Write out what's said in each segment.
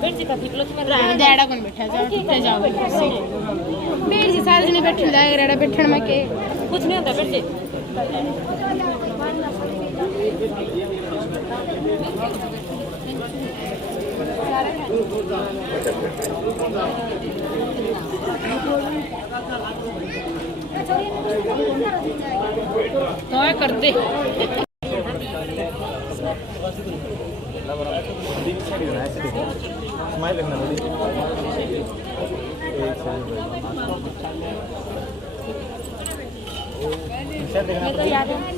डैडा कौन बैठा जा जाओ बेर जी सारे जने बैठे जाए रेड़ा बैठण में के कुछ नहीं होता बेर जी तो करते स्माइल करना थोड़ी एक देखना तो याद है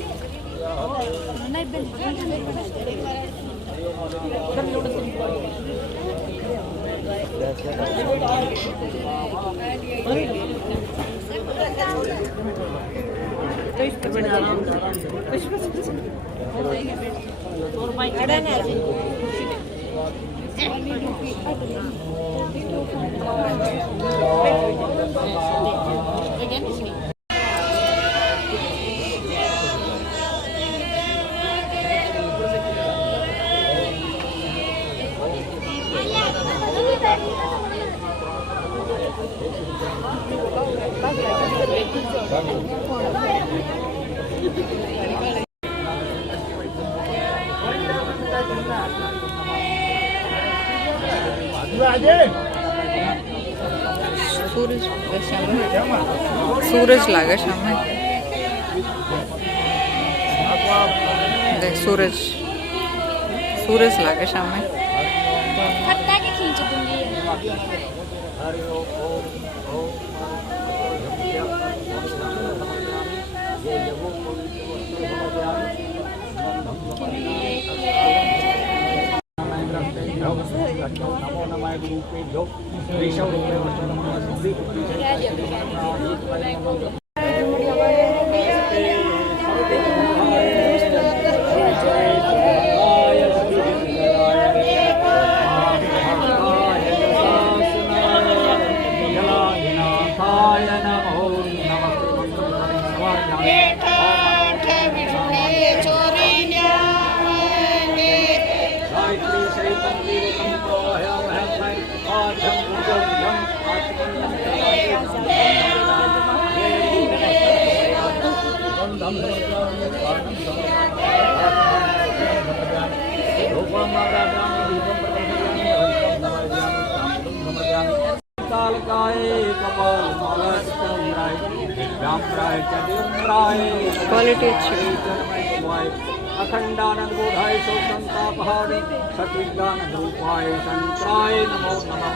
सूरज लागे सामने देख सूरज सूरज लागे सामने नमो नमः गुरुपेभ्यो ऋषभ क्वालिटी अच्छी अखंडानंद बोधाय शोकंतापहारी सत्विज्ञानंद रूपाय संत्राय नमो नमः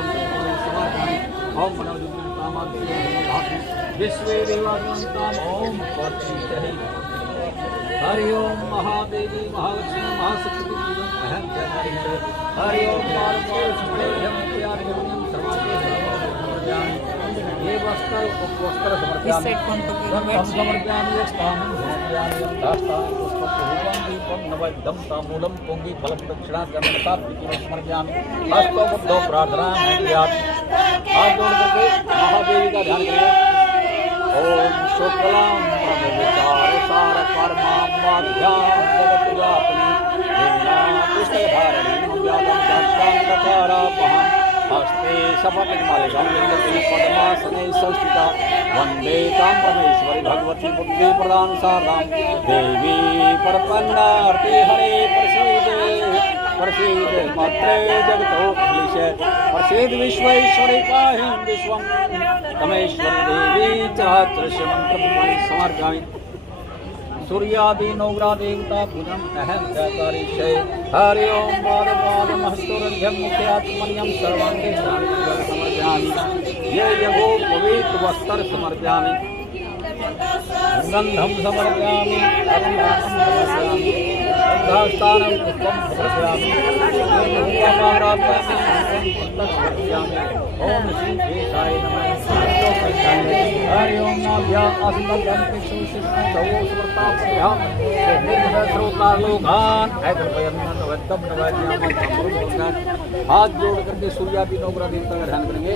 ओम मनोजुतामांति विश्वे देवानंताम ओम पतिष्ठति हरि ओम महादेवी महालक्ष्मी महाशक्ति अहं हरि ओम पार्वतीभ्यं प्यारं सर्वाते ये वस्त्र उपवस्त्र समर्पयामि समर्पयामि स्थानं समर्पयामि दास्तानं पुष्पं दीपं नवद्यं ताम्बूलं पुंगी फलं दक्षिणा गन्धता प्रीतिं समर्पयामि हस्तो बुद्धो प्रार्थना है हाथ जोड़ करके महादेवी का ध्यान करें ओम शुक्लां ब्रह्मविचार सार परमात्माभ्यां जगत्व्यापिनी वीणा पुष्पधारिणी व्यादं दक्षान्तकारापहं हस्ते सपतिमालिकां लिङ्गति पद्मासने संस्थिता वन्दे तां परमेश्वरी भगवती बुद्धिप्रदां शारदां देवी प्रपन्नार्ति हरे प्रसीद मात्रे जगतो क्लेश प्रसीद विश्वेश्वरी पाहि विश्वं तमेश्वरी देवी चात्रस्य मंत्रपुष्पाणि समर्पयामि सूर्यादि नौग्रह देवता पूजन अहम करिष्ये हरि ओम पादमहस्तुरंध्यं मुख्यात्मन्यं सर्वांगे समर्पयामि ये यगो पवित्र वस्त्र समर्पयामि गंधं समर्पयामि समर्पयामि गंधास्थानं पुष्पं समर्पयामि ओम श्री केशाय नमः हरि ओम नाभ्या अस्मभ्यं पितुशिष्टौ समर्पयाम श्रोतालोकान हाथ जोड़ करके सूर्यादि नवग्रह देवता का ध्यान करेंगे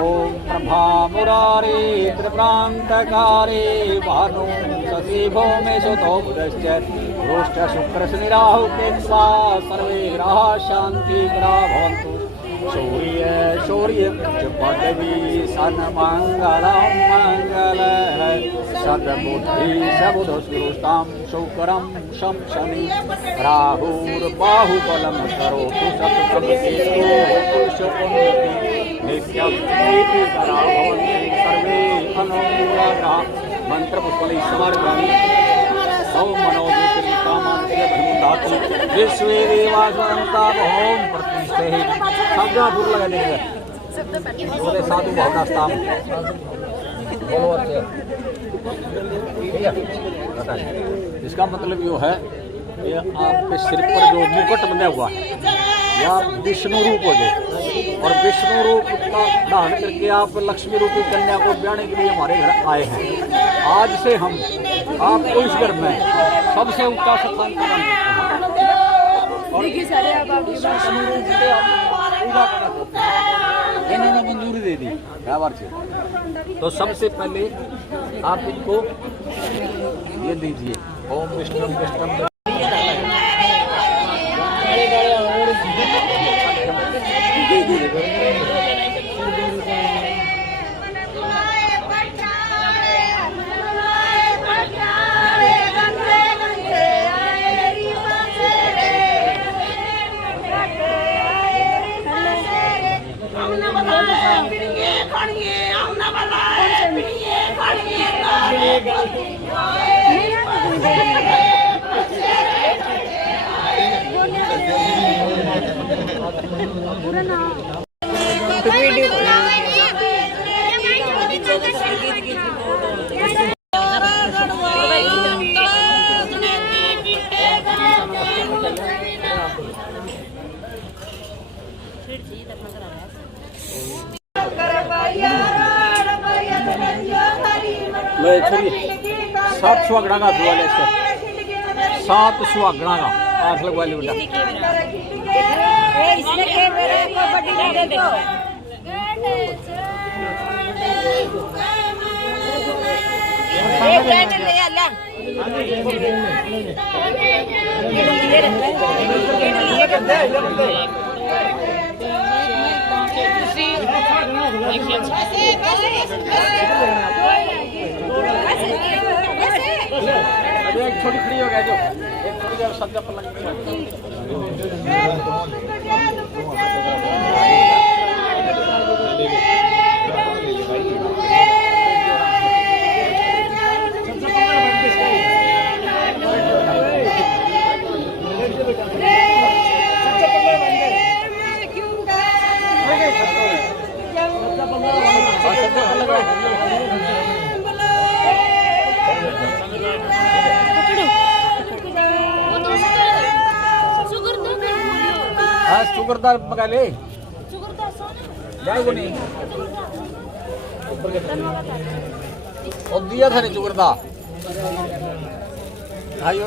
ओम ब्रह्मा मुरारे त्रिप्रांतकारे भानु शशि भौमेशतो बुधश्च रोष्ट शुक्र शनि राहु केत्वा सर्वे ग्रहाः शान्ति ग्रहा भवन्तु शौर्य शौर्य पदवी सन मंगलम मंगल है सदबुद्धि सबुध सुरुष्टाम शौकरम शम शनि राहुर्बाहुबलम करोतु सत्संगेतु पुरुषोन्नति नित्यं प्रीति कराभवन्ति सर्वे अनुग्रहा मंत्र पुष्पलैः समर्पयामि ओम मनोज्योतिर्कामांति विश्वे देवासवंता ओम प्रतिष्ठे शब्द दूर लगा देंगे बोले साधु भावना स्थान बोलो अच्छे ठीक है बताइए इसका मतलब यो है कि आपके सिर पर जो मुकुट बंधा हुआ है या विष्णु रूप हो जाए और विष्णु रूप का धारण करके आप लक्ष्मी रूपी कन्या को ब्याहने के लिए हमारे घर आए हैं। आज से हम आपको इस घर में सबसे ऊंचा स्थान प्रदान करते हैं और विष्णु रूप से आप पूजा करना चाहते हैं। इन्होंने मंजूरी दे दी बार से। तो सबसे पहले आप इनको ये दीजिए ओम विष्णु विष्णु सात सुहागणा का धुआ ले इसके 7 सुहागणा का 8 लगवा ली बेटा एक छोटी खड़ी हो गया जो एक थोड़ी देर सब्जा पर लग शुगरदार मंगा ले जाएगा नहीं और दिया था नहीं शुगरदार हाँ यो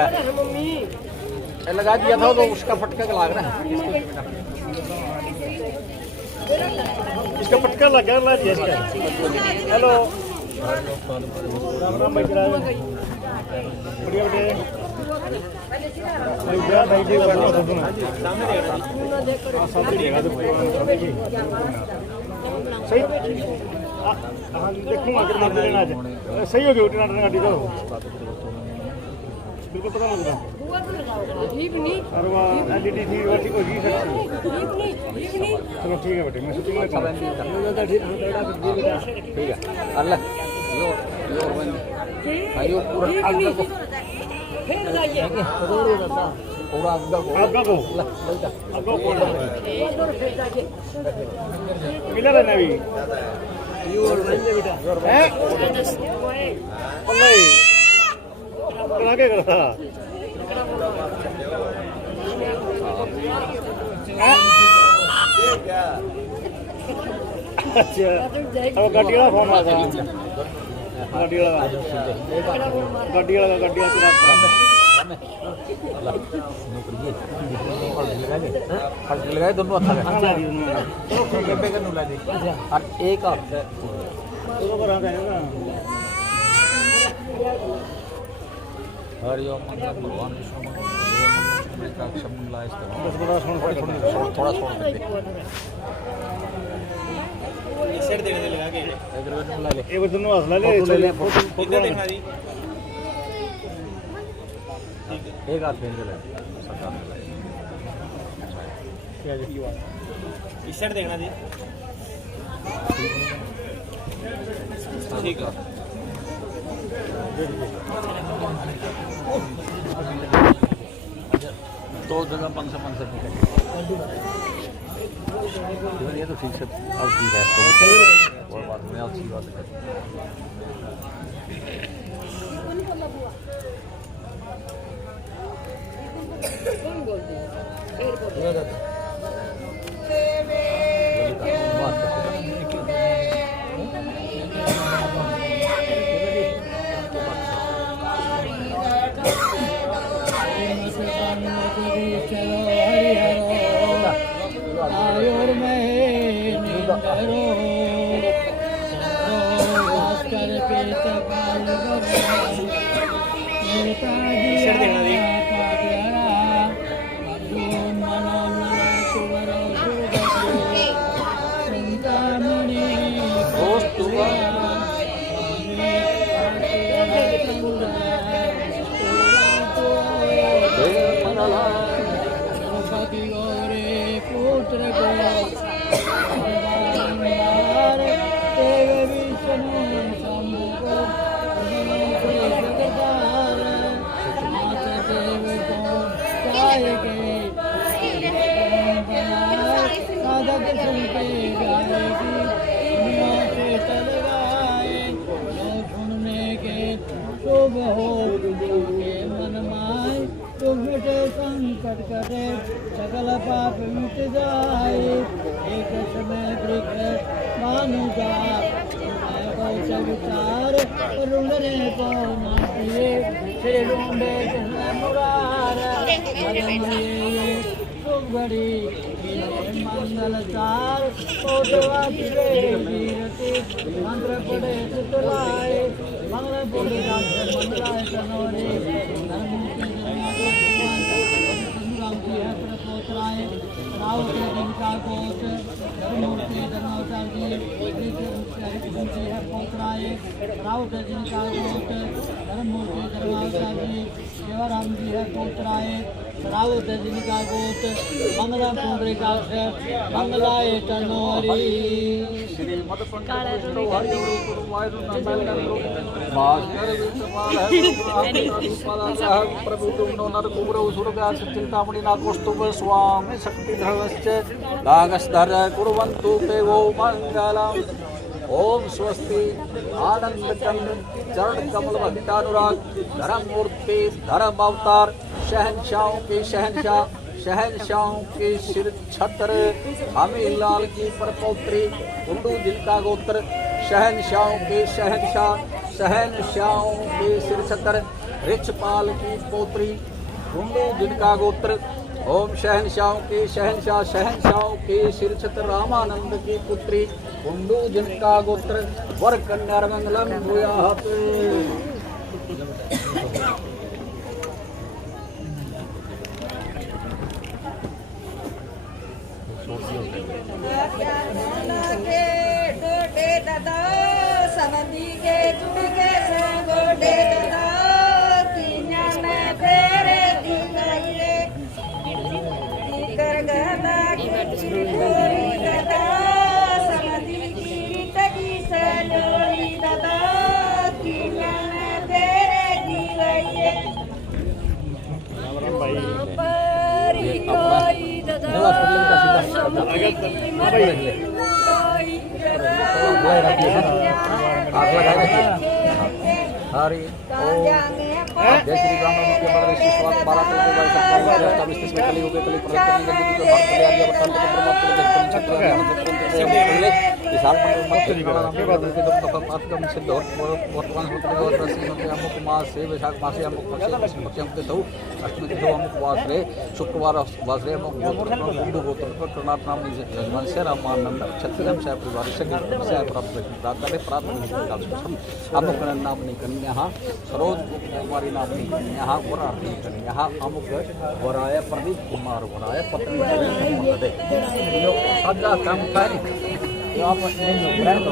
है लगा दिया था तो उसका फटका लग रहा है इसका फटका लगा ला दिया इसका हेलो राम राम भाई बढ़िया बढ़िया भाई जी बैठो सुनो सामने देगा तो सही हां देखूंगा कितना देना आज सही हो गया उठना गाड़ी का बिल्कुल पता लगा ठीक नहीं और वो एलईडी थी वो ठीक होगी चलो ठीक है बेटे मैं शूटिंग में चल रहा हूं ठीक है अल्लाह यो भाइयों पूरा आगे को पूरा आगे को मिला रहना भी यो बेटा हैं नहीं करा के करता अच्छा अब गाड़ी वाला फोन आ गया गाड़ी वाला चला लगाए दोनों हाथ और एक हाथ हरिओम भगवान विष्णु का शमुला इस्तेमाल थोड़ा छोड़ दे इस साइड देखने लगा के एक बार दोनों हंस ले फोटो ले ले इधर देखना जी एक हाथ फेंक ले इस साइड देखना जी ठीक है दो जगह 500 ये तो ठीक से अब ठीक है तो और बात में अच्छी बात है इस साइड देखना जी संकट करे सकल पाप मिट जाए एक समय वृक्ष मानु जा विचार रुंडने को माटिए श्री रुंडे मुरार बड़ी मंगल चार मंत्र पड़े चितलाए मंगल पड़े मंगलाए तनोरे पोतराए राव के दिन का गोत धर्मूर्ति धर्मावतार जी है पोतराए राव के दिन का गोत धर्मूर्ति धर्मावतार जी शिवराम जी है पोतराए राव के दिन का गोत मंगला पुंडरी का मंगलाए तनोरी श्रीमद पंडित हरि गुरु प्रभु तुमनो नर कुमर सुरगा चिंतामणि नाकोस्तुभ स्वामी शक्ति धर्मश्च लागस्तर कुर्वन्तु ते वो मंगलम ओम स्वस्ति आनंद चंद चरण कमल भक्तानुराग धर्म मूर्ति धर्म अवतार शहनशाहों के शहनशाह शहनशाहों के सिर छत्र हमी लाल की परपौत्री कुंडू जिनका गोत्र शहनशाहों के शहनशाह शहनशाहों के सिर छत्र रिछपाल की पोत्री कुंडू जिनका गोत्र ओम शहनशाहों के शहनशाह शहनशाहों के सिर छत्र रामानंद की पुत्री कुंडू जिनका गोत्र वर कन्या मंगलम भूयात् हरि ओम जय श्री राम के बड़े शिशुआत 12 के वर्ष का विशेष में कली हो गए कली प्रकट करने के लिए जो भारत के आगे बटन के प्रभाव को देखकर छत्र विशाल मंडल सिद्ध वर्तमान अमुक मास से वैशाख मासे अमुक पक्षी तिथौ अष्टमी तिथौ अमुक वासरे शुक्रवार वासरे अमुक गुंडु गोत्र कर्नाट नाम यजमान से रामानंद छत्तीसगढ़ से परिवार से प्राप्त प्राप्त अमुक नामनी कन्या सरोज कुमारी नामनी कन्या वरार्णी कन्या अमुक वराय प्रदीप कुमार वराय पत्नी सादा काम कार्य जो आप ले लो ब्रांड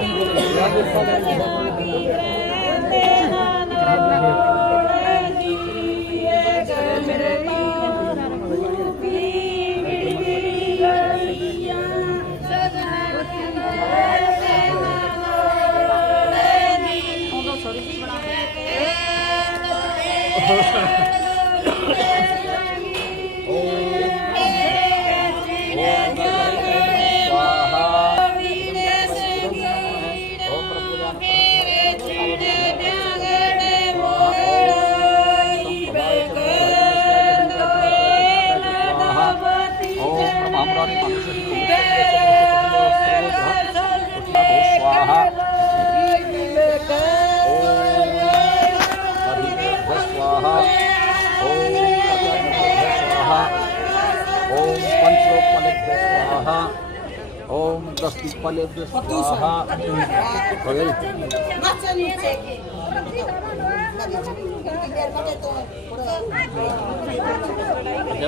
ओम 10 दीपालेभ्य स्वाहा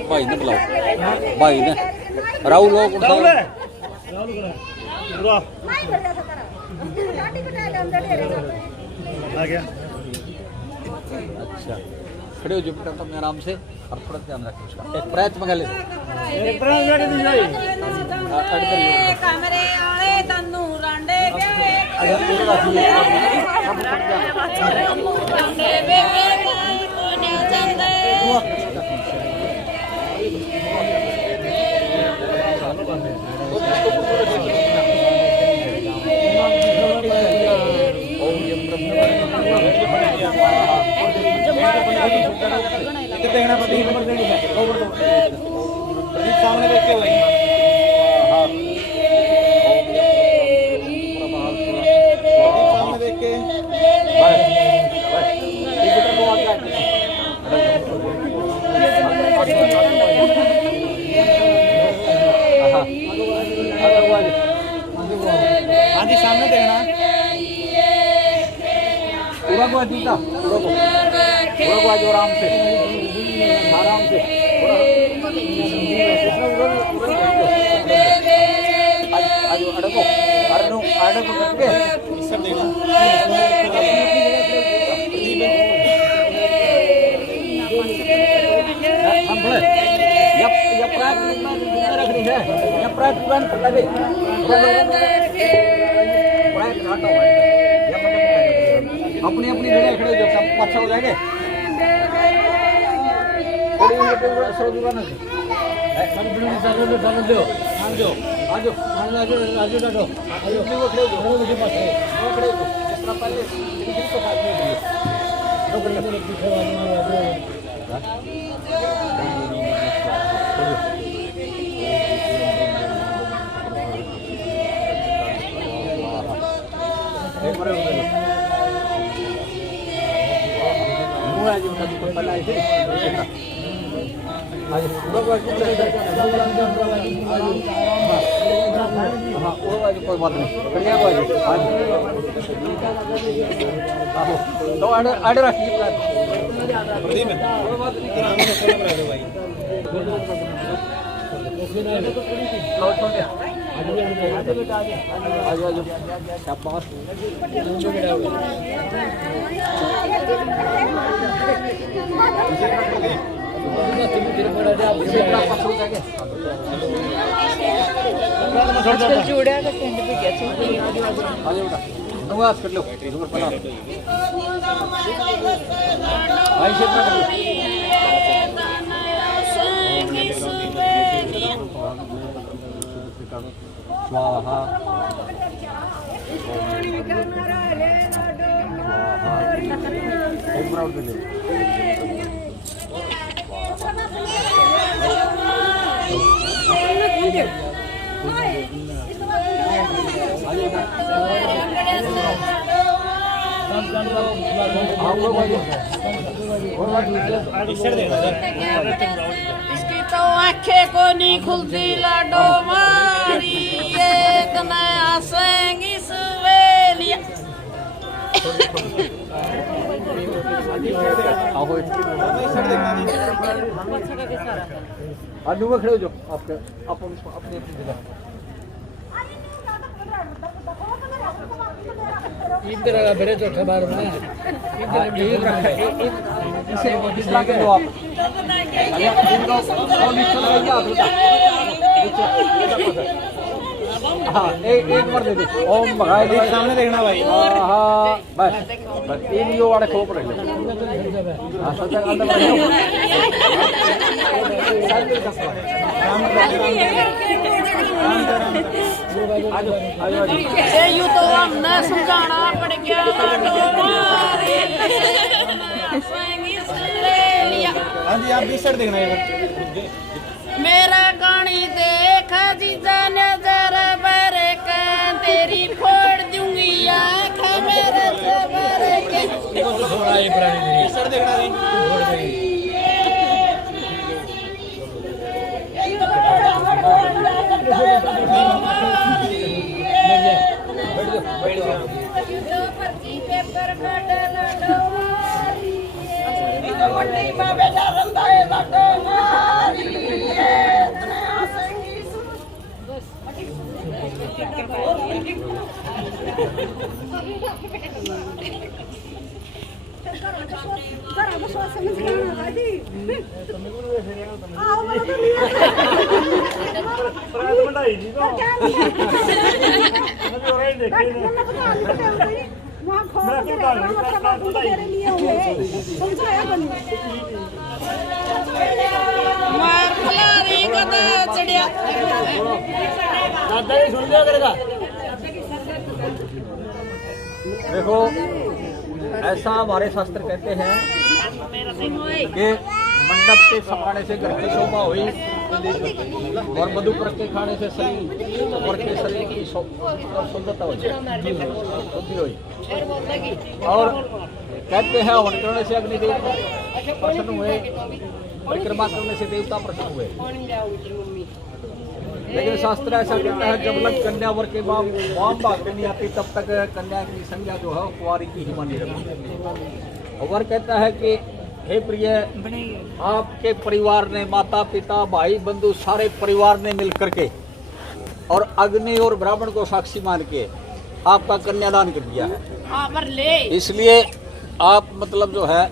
भाई ने बुलाओ भाई ने राहुल लोग आ गया। अच्छा खड़े हो जो बेटा तुम आराम से और थोड़ा ध्यान रखो उसका एक प्रयत्न मंगा ले कमरे आले तन्नू रांडे के देखना प्रदीप सामने देख के वही सामने देख के हाँ जी सामने देखना पूरा को जूता पूरा को आज आराम से आज अड़को अड़को करके सब देखना हम बोले ये प्राइस रख रही है ये प्राइस दुकान पर लगे प्राइस हटाओ अपनी अपनी जगह खड़े जो सब अच्छा हो जाएंगे सौ दुकान है सब बिल्डिंग चालू दो चालू दो आजो आजो आजो आजो डालो आजो वो खड़े हो मुझे पास है वो खड़े हो जिस तरह पहले दिल्ली को साथ में दिए दो बल्ले पीछे वाले एक बार आज उनका दुकान पता है आज बाबा हाँ वो आज कोई बात नहीं बढ़िया को आज तो आर्डर रखिए प्रदीप कोई बात नहीं आराम से फॉलो करा दो भाई आज शाबाश जुड़ा का टेंट पे क्या चल नवाज कर लो आई से स्वाहा एक ब्राउड दे इसकी तो आंखें को नहीं खुलती लाडो मारी एक नया सेंगी सवेलिया आलू में खड़े हो जाओ आपके अपनी अपनी जगह इधर बड़े तो खबर में इसे के दो आप हाँ एक बार दे दे ओम भगाए दे सामने देखना भाई हाँ बस बस तीन यो वाले खो पड़े हाँ सच्चा अंदर यूं तो हमने समझाना पड़ गया सेंगी सवेलिया। हाँ जी आप 20 साइड देखना है मेरा कहानी देख जीजा नजर बरे का तेरी फोड़ दूंगी आँख मेरे सबर के सर देखना नहीं मार खिलाड़ी गदा चढ़िया देखो ऐसा हमारे शास्त्र कहते हैं कि मंडप के समाने से घर की शोभा हुई और मधु पर के खाने से शरीर की सुंदरता हुई शुद्धि हुई और कहते हैं हवन करने से अग्निदेव प्रसन्न हुए परिक्रमा करने से देवता प्रसन्न हुए लेकिन शास्त्र ऐसा कहता है जब तक कन्या वर के वाम भाग नहीं आती तब तक कन्या की संज्ञा जो है कुंवारी की ही मानी रहती है। वर कहता है कि हे प्रिय आपके परिवार ने माता पिता भाई बंधु सारे परिवार ने मिलकर के और अग्नि और ब्राह्मण को साक्षी मान के आपका कन्यादान कर दिया है। इसलिए आप मतलब जो है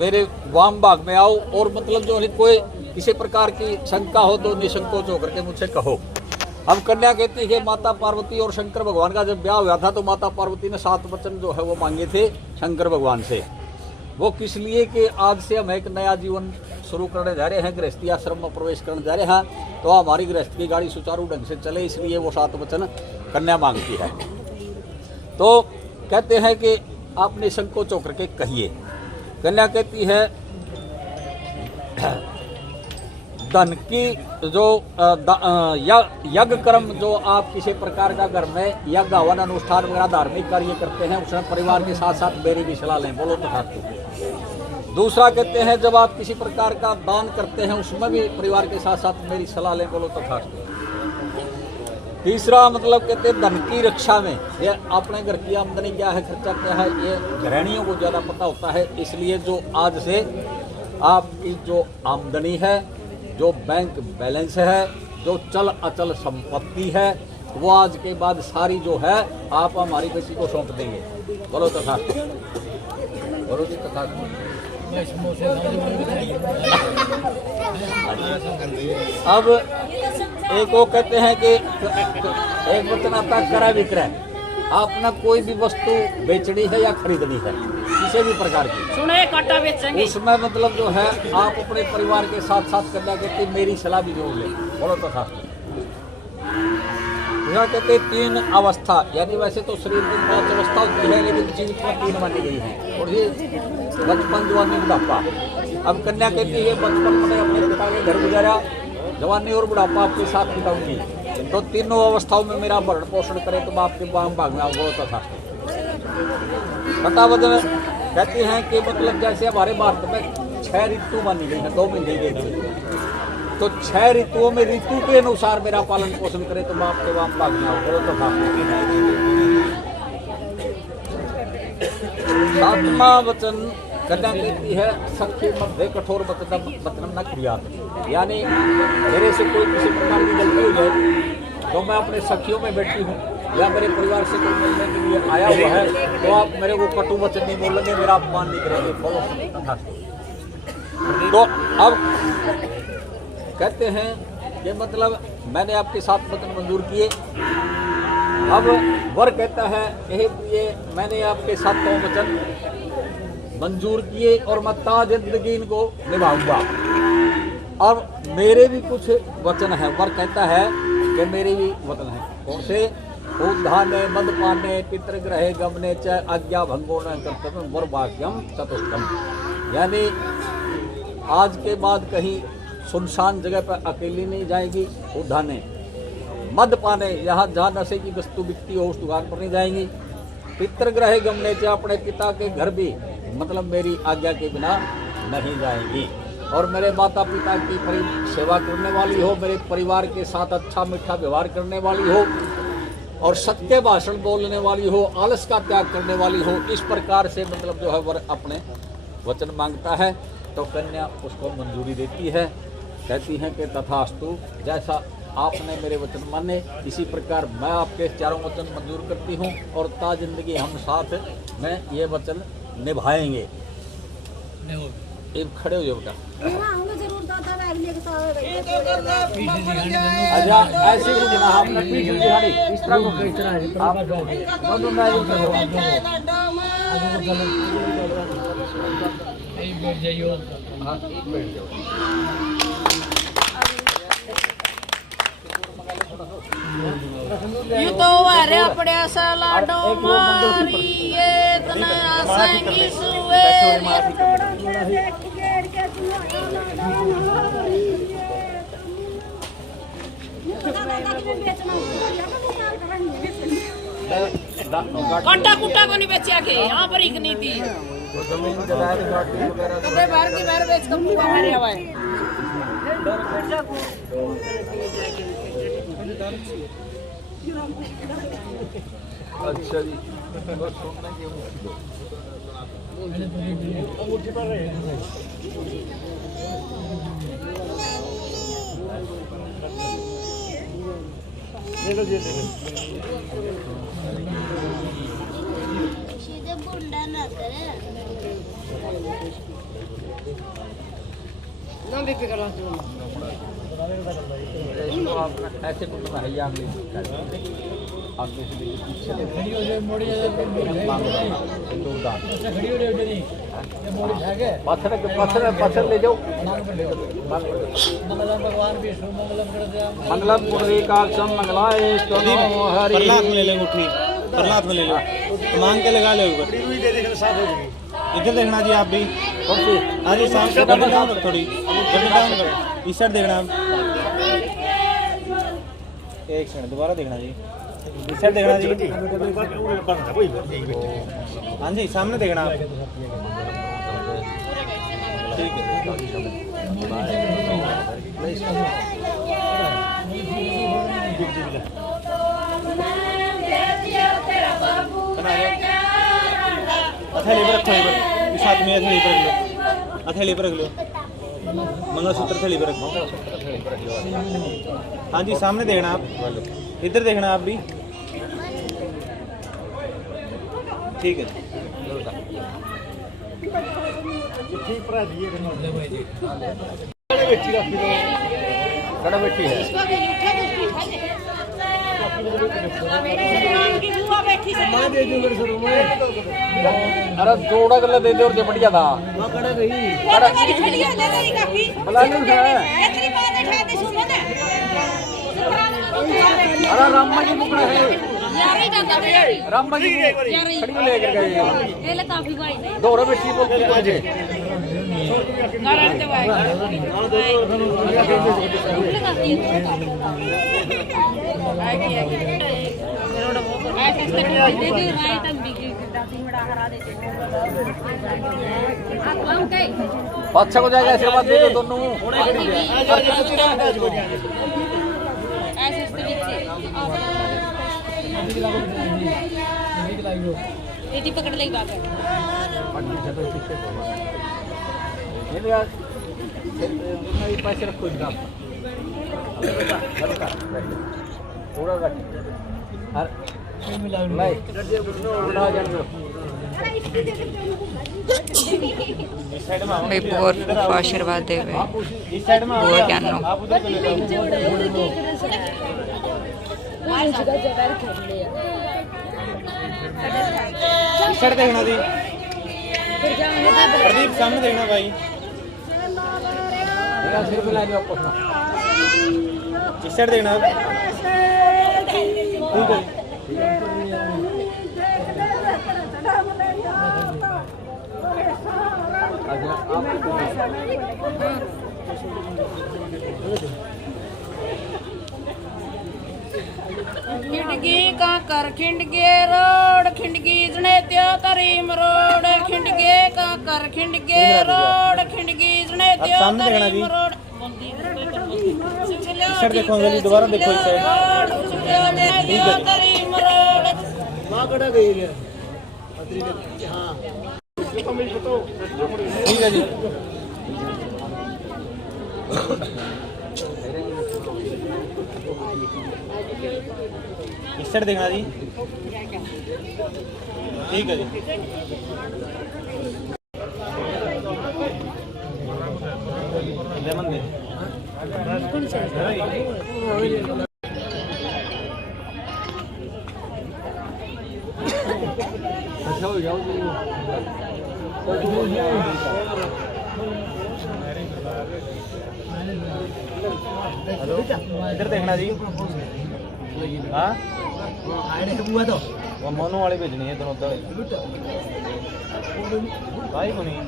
मेरे वाम भाग में आओ और मतलब जो है कोई किसी प्रकार की शंका हो तो निसंकोच होकर के मुझसे कहो। हम कन्या कहती है माता पार्वती और शंकर भगवान का जब ब्याह हुआ था तो माता पार्वती ने 7 वचन जो है वो मांगे थे शंकर भगवान से। वो किस लिए कि आज से हम एक नया जीवन शुरू करने जा रहे हैं, गृहस्थी आश्रम में प्रवेश करने जा रहे हैं, तो हमारी गृहस्थ की गाड़ी सुचारू ढंग से चले इसलिए वो 7 वचन कन्या मांगती है। तो कहते हैं कि आप निसंकोच होकर के कहिए। कन्या कहती है धन की जो यज्ञ कर्म जो आप किसी प्रकार का घर में यज्ञ हवन अनुष्ठान वगैरह धार्मिक कार्य करते हैं उसमें परिवार के साथ साथ मेरी भी सलाह लें, बोलो तथास्तु। दूसरा कहते हैं जब आप किसी प्रकार का दान करते हैं उसमें भी परिवार के साथ साथ मेरी सलाह लें, बोलो तथास्तु। तीसरा मतलब कहते हैं धन की रक्षा में, ये अपने घर की आमदनी क्या है, खर्चा क्या है, ये गृहिणियों को ज़्यादा पता होता है। इसलिए जो आज से आपकी जो आमदनी है, जो बैंक बैलेंस है, जो चल अचल संपत्ति है, वो आज के बाद सारी जो है आप हमारी बेटी को सौंप देंगे, बोलो तथास्तु। बोलो जी तथास्तु। अब एक वो कहते हैं कि एक वचन आता है क्रय विक्रय। आपने कोई भी वस्तु बेचनी है या खरीदनी है किसी भी प्रकार की, सुने काटा बेचेंगे, उसमें मतलब जो है आप अपने परिवार के साथ साथ करना कहते मेरी सलाह भी जरूर लें, बोलो तथास्तु। यहाँ कहते 3 अवस्था, यानी वैसे तो शरीर में 5 अवस्था होती है लेकिन जीवित में 3 मानी गई है, और ये बचपन जवानी बुढ़ापा। अब कन्या कहती है बचपन में अपने पिता के घर गुजारा, जवानी और बुढ़ापा आपके साथ बिताऊंगी। तो तीनों अवस्थाओं में मेरा भरण पोषण करे तो आपके बाम भाग में वो तथा वचन कहते हैं कि मतलब जैसे हमारे भारत में 6 ऋतु मानी गई है, 2 महीने के लिए, तो 6 ऋतुओं में ऋतु के अनुसार मेरा पालन पोषण करे तो मैं आपके बाम भाग में वो तथा। 7वां वचन कन्या कहती है सखी मध्य कठोर वचनम न क्रियात, यानी मेरे से कोई किसी प्रकार की गलती हो जाए तो मैं अपने सखियों में बैठी हूँ या मेरे परिवार से कोई मिलने के लिए आया हुआ है तो आप मेरे को कटु वचन नहीं बोलेंगे, मेरा अपमान नहीं करेंगे। तो अब कहते हैं कि मतलब मैंने आपके 7 वचन मंजूर किए। अब वर कहता है हे प्रिय मैंने आपके 7 वचन मंजूर किए और मैं जिंदगी इनको निभाऊंगा। और मेरे भी कुछ वचन हैं, वर कहता है कि मेरे भी वचन हैं। कौन से? उद्धाने मदपाने पितृग्रहे गमने च आज्ञा भंगो न कर्तव्य वर वाक्यम चतुष्टम, यानी आज के बाद कहीं सुनसान जगह पर अकेली नहीं जाएगी। उद्धाने मदपाने, यहाँ जहाँ नशे की वस्तु बिकती हो उस दुकान पर नहीं जाएंगी। पितृग्रह गमने से अपने पिता के घर भी मतलब मेरी आज्ञा के बिना नहीं जाएंगी। और मेरे माता पिता की सेवा करने वाली हो, मेरे परिवार के साथ अच्छा मीठा व्यवहार करने वाली हो और सत्य भाषण बोलने वाली हो, आलस का त्याग करने वाली हो। इस प्रकार से मतलब जो है वर अपने वचन मांगता है तो कन्या उसको मंजूरी देती है, कहती है कि तथास्तु, जैसा आपने मेरे वचन माने इसी प्रकार मैं आपके 4 वचन मंजूर करती हूँ और ता जिंदगी हम साथ में ये वचन निभाएंगे। एक खड़े हो जाओ बेटा। अच्छा ऐसे ही देना आपने पीठ दिखानी इस तरह को आप दोनों में बैठ जाइए। हाँ बैठ जाओ। यू तो अरे पड़या सा लाडो मारी ये तना संगी सुवेली काटा कुटा को नहीं बेचा के यहाँ पर एक नीति कदे बाहर की बाहर बेच कर मुआ मारे हुआ है। अच्छा जी बस सुनने की सीधे बुंडा ना करे ना भी पिघला दो ऐसे कुछ है या आगे से पीछे खड़ी हो जाए मोड़ी जाए खड़ी हो जाए नहीं ये मोड़ी भागे पत्थर ले जाओ। मंगलम भगवान विष्णु मंगलम कर दे मंगलम पुंडरीकाक्षम मंगलाय स्तनो हरि। प्रहलाद में ले ले मुट्ठी, प्रहलाद में ले लो, मांग के लगा ले ऊपर। इधर देखना जी आप भी। कौन सी? हाँ जी सामने गर्दन डाउन करो थोड़ी, गर्दन डाउन करो, इस साइड देखना आप। एक सेकंड दोबारा देखना जी, इस साइड देखना जी। हाँ जी सामने देखना आप। ठीक है हथेली पर रखो, इस हाथ में हथेली पर रख लो, हथेली पर रख लो, मंगलसूत्र हथेली पर रख लो। हाँ जी सामने देखना आप, इधर देखना आप भी। ठीक है खड़ा बैठी है। अरे जोड़ा गला दे दे और बढ़िया था। अरे रामा जी मुकड़ा है, रामा जी खड़ी लेकर गए। दोहरा बैठी बोल के बादशाह को जाएगा आशीर्वाद दे दो दोनों पकड़ लेगी बात पैसे रखो इसका थोड़ा रख भाई बोर को आशीर्वाद देवे बोर ज्ञानो शर्ट देखना दी प्रदीप सामने देखना भाई सिर मिला लियो आपको शर्ट देखना ठीक है खिंडगी काकर खिंडगे रोड खिंडगी जने त्या तरीम रोड खिंडगे काकर खिंडगे रोड खिंडगी जने त्या तरीम रोड शर्ट देखो अंजलि दोबारा देखो इस साइड तरीम रोड ठीक है जी इस साइड देखना जी ठीक है जी लेमन दे अच्छा हो जाओ इधर देखना जी हाँ वो मोनू वाली भेजनी है दोनों उधर भाई को नहीं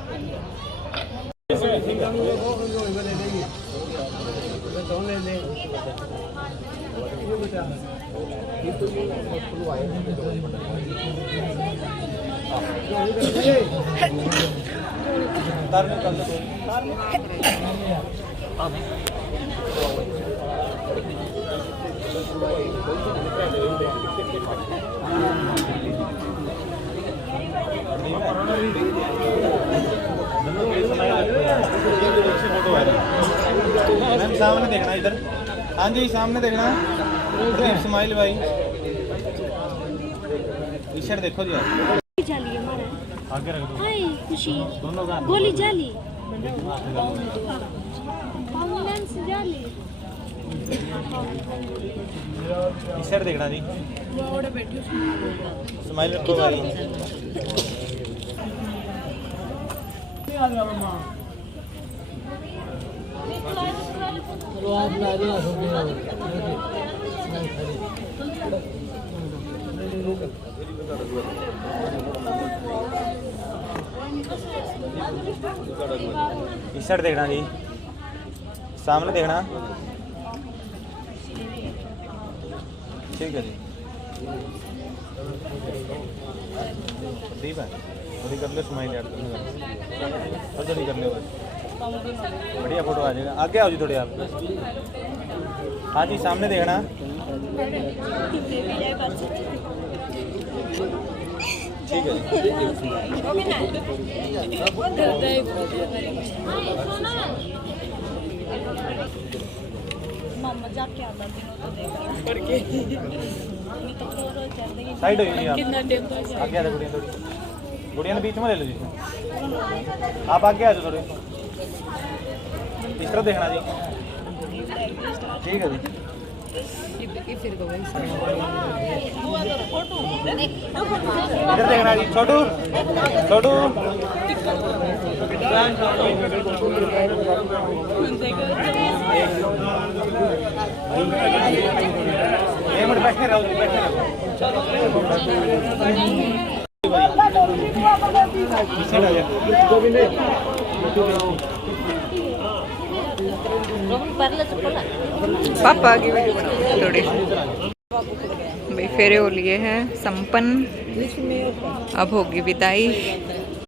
मैम सामने देखना इधर हाँ जी सामने देखना प्रदीप स्माइल भाई टी-शर्ट देखो जी जाली हमारा आगे रख दो हाय खुशी दोनों का गोली जाली बांग्लादेश जाली टी-शर्ट देखना जी स्माइल रखो भाई टी-शर्ट देखना जी सामने देखना ठीक है जी दीप है थोड़ी कर लो स्माइल यार थोड़ी कर लो बस बढ़िया फोटो आ जाएगा आगे आओ जी थोड़े आप हाँ जी सामने देखना ठीक है साइड हो जी आप आगे आ जाओ गुड़िया थोड़ी गुड़िया ने बीच में ले लो जी आप आगे आ जाओ थोड़े इस तरफ देखना जी ठीक है जी इधर देखना जी छोटू छोटू एक मिनट बैठे रहो जी बैठे रहो पीछे आ जा पापा की वीडियो बनाओ थोड़ी भाई। फेरे हो लिए हैं संपन्न, अब होगी विदाई।